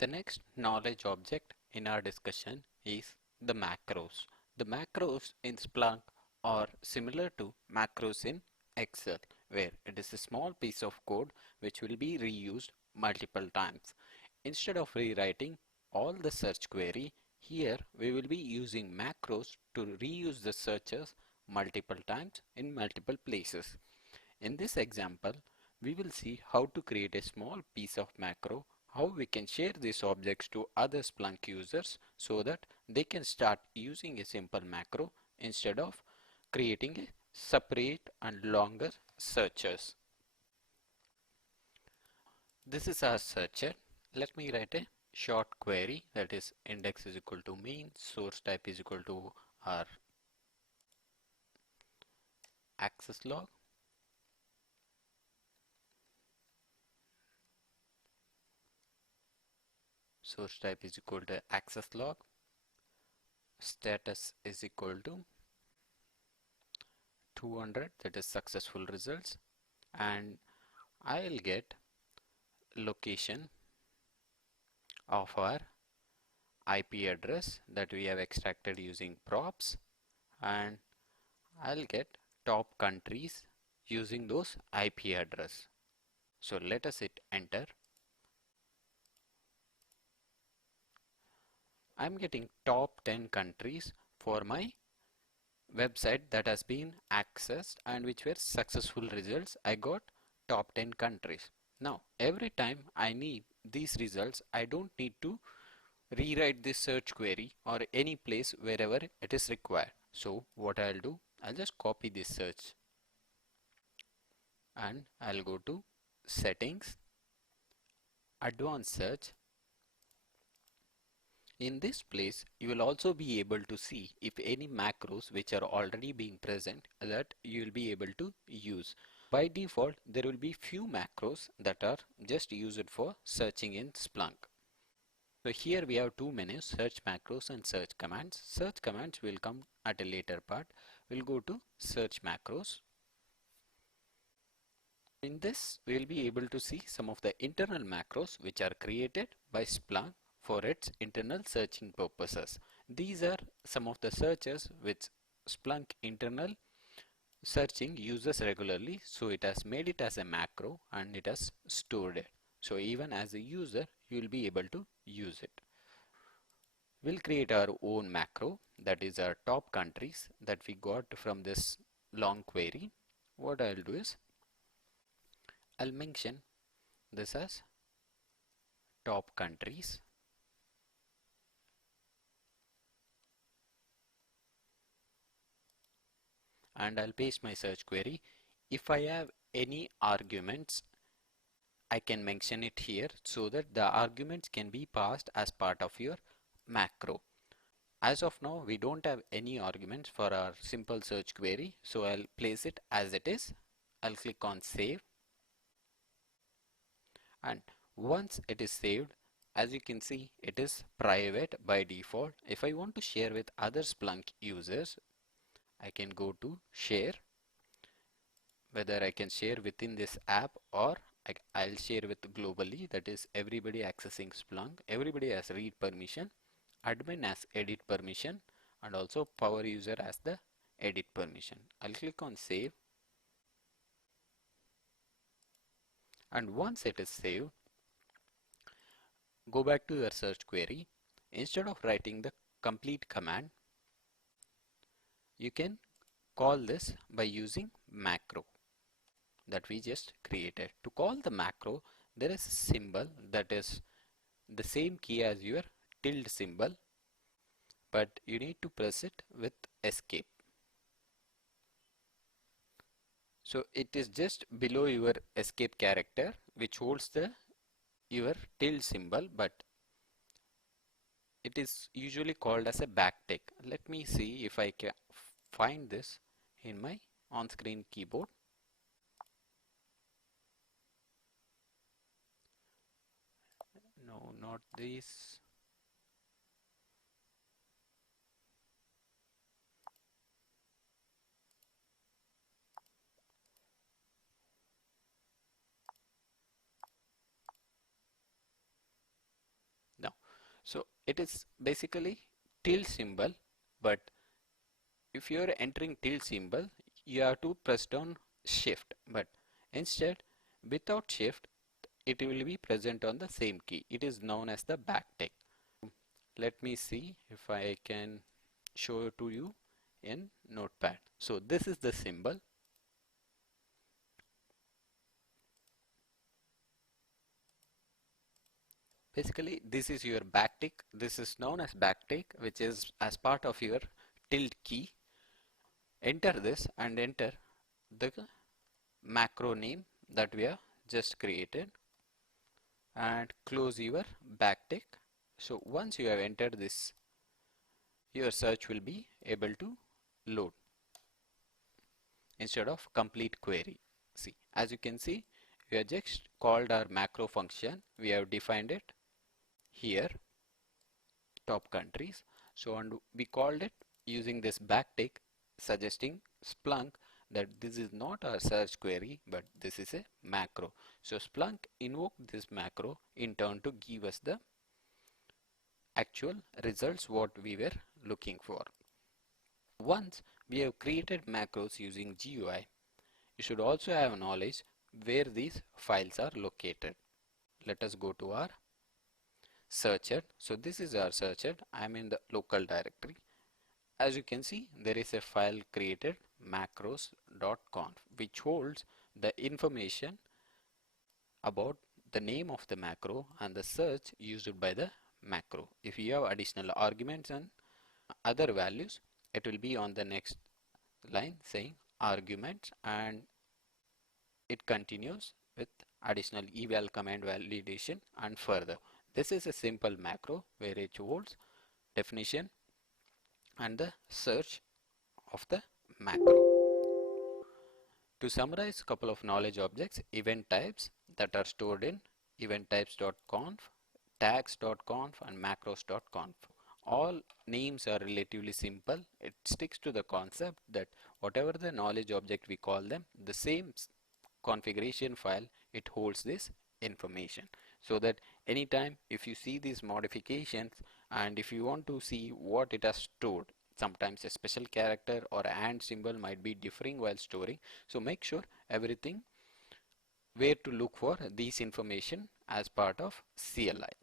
The next knowledge object in our discussion is the macros. The macros in Splunk are similar to macros in Excel, where it is a small piece of code which will be reused multiple times. Instead of rewriting all the search query, here we will be using macros to reuse the searches multiple times in multiple places. In this example, we will see how to create a small piece of macro, how we can share these objects to other Splunk users so that they can start using a simple macro instead of creating a separate and longer searches. This is our searcher. Let me write a short query, that is index is equal to mean, source type is equal to our access log, source type is equal to access log, status is equal to 200, that is successful results, and I'll get location of our IP address that we have extracted using props, and I'll get top countries using those IP address. So let us hit enter. I'm getting top 10 countries for my website that has been accessed and which were successful results. I got top 10 countries. Now every time I need these results, I don't need to rewrite this search query or any place wherever it is required. So what I'll do, I'll just copy this search and I'll go to settings, advanced search. In this place, you will also be able to see if any macros which are already being present that you will be able to use. By default, there will be few macros that are just used for searching in Splunk. So here we have two menus, search macros and search commands. Search commands will come at a later part. We'll go to search macros. In this, we will be able to see some of the internal macros which are created by Splunk for its internal searching purposes. These are some of the searches which Splunk internal searching uses regularly, so it has made it as a macro and it has stored it. So even as a user, you will be able to use it. We'll create our own macro, that is our top countries that we got from this long query. What I'll do is, I'll mention this as top countries, and I'll paste my search query. If I have any arguments, I can mention it here so that the arguments can be passed as part of your macro. As of now, we don't have any arguments for our simple search query, so I'll place it as it is. I'll click on save, and once it is saved, as you can see, it is private by default. If I want to share with other Splunk users, I can go to share, whether I can share within this app or I'll share with globally, that is everybody accessing Splunk. Everybody has read permission, admin has edit permission, and also power user has the edit permission. I'll click on save, and once it is saved, go back to your search query. Instead of writing the complete command, you can call this by using macro that we just created. To call the macro, there is a symbol that is the same key as your tilde symbol, but you need to press it with escape. So it is just below your escape character which holds your tilde symbol, but it is usually called as a backtick. Let me see if I can find this in my on-screen keyboard. No, not this. So it is basically tilde symbol, but if you are entering tilde symbol, you have to press down shift, but instead without shift it will be present on the same key. It is known as the backtick. Let me see if I can show it to you in notepad. So this is the symbol. Basically this is your backtick. This is known as backtick, which is as part of your tilde key. Enter this and enter the macro name that we have just created and close your backtick. So once you have entered this, your search will be able to load instead of complete query. See, as you can see, we have just called our macro function. We have defined it here, top countries. So and we called it using this backtick, suggesting Splunk that this is not a search query, but this is a macro. So Splunk invoked this macro in turn to give us the actual results what we were looking for. Once we have created macros using GUI, you should also have knowledge where these files are located. Let us go to our searcher. So this is our searcher. I am in the local directory. As you can see, there is a file created macros.conf which holds the information about the name of the macro and the search used by the macro. If you have additional arguments and other values, it will be on the next line saying arguments, and it continues with additional eval command validation and further. This is a simple macro where it holds definition and the search of the macro. To summarize, a couple of knowledge objects: event types that are stored in eventtypes.conf, tags.conf and macros.conf. All names are relatively simple. It sticks to the concept that whatever the knowledge object we call them, the same configuration file, it holds this information, so that anytime if you see these modifications and if you want to see what it has stored, sometimes a special character or and symbol might be differing while storing, so make sure everything where to look for these information as part of CLI.